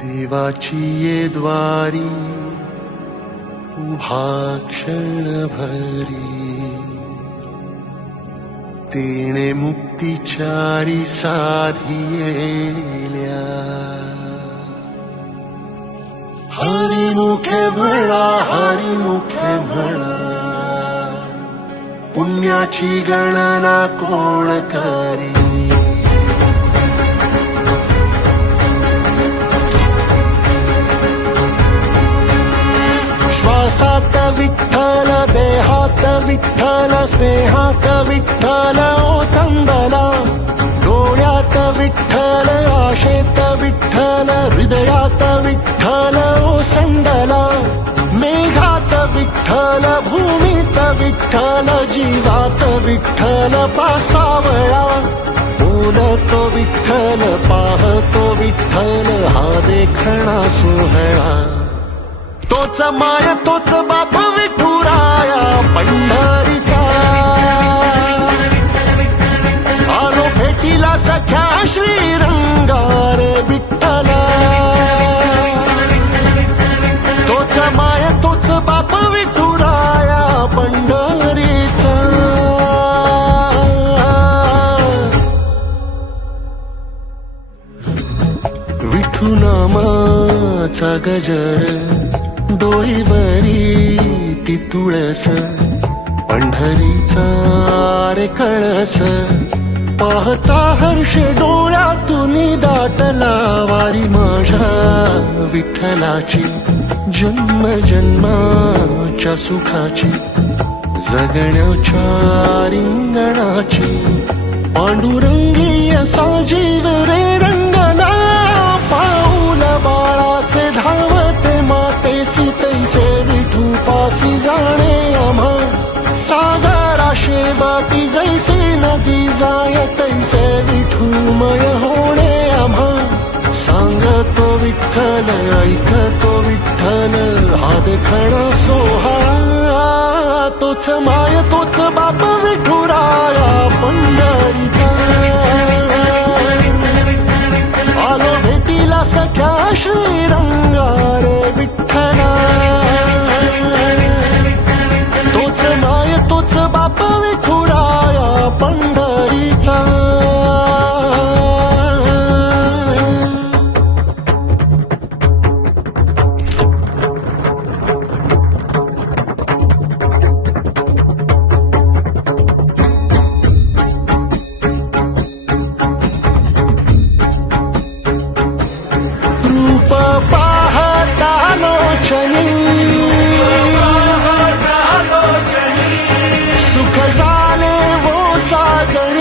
देवाची ये द्वारी उभा क्षणभरी तेणे मुक्तिचारी साधियेल्या हरिमुखे म्हणा हरिमुखे म्हणा पुण्याची गणना कोण करी श्वासात विठ्ठल देहात विठ्ठल स्नेहात विठ्ठल ओथंबला डोळ्यात विठ्ठल आशेत विठ्ठल हृदयात विठ्ठल ओसंडला मेघात विठ्ठल भूमीत विठ्ठल जीवात विठ्ठल पासावळा बोलतो विठ्ठल पाहतो विठ्ठल हा देखणा सोहळा तोच माय तोच बाप विठुराया पंढरीचा आलो भेटीला सख्या श्रीरंगार विठ्ठला तोच माय तोच बाप विठुराया पंढरीचा विठू नामाचा गजर डोईवरी ती तुळस पंढरीचा रे कळस पाहता हर्ष डोळ्यातून दाटला वारी माझ्या विठ्ठलाची जन्म जन्माच्या सुखाची जगण्याच्या रिंगणाची पांडुरंगीय साजीव रे रंगना पाऊल बाळाचे धावते मातेसी तैसे विठू पासी जाणे आम्हा सागरा शेबाती जैसे नदी जाय तैसे विठूमय होणे आम्हा सांगतो विठ्ठल ऐकतो विठ्ठल हा देखणा सोहळा तोच माय तोच बाप विठुराया पंढरीचा आलो भेटीला सख्या श्रीरंगार विठ्ठला तोच माय तोच बाप विठुराया पंढरीचा रूप पाहता लोचनी सुख झाले वो साजणी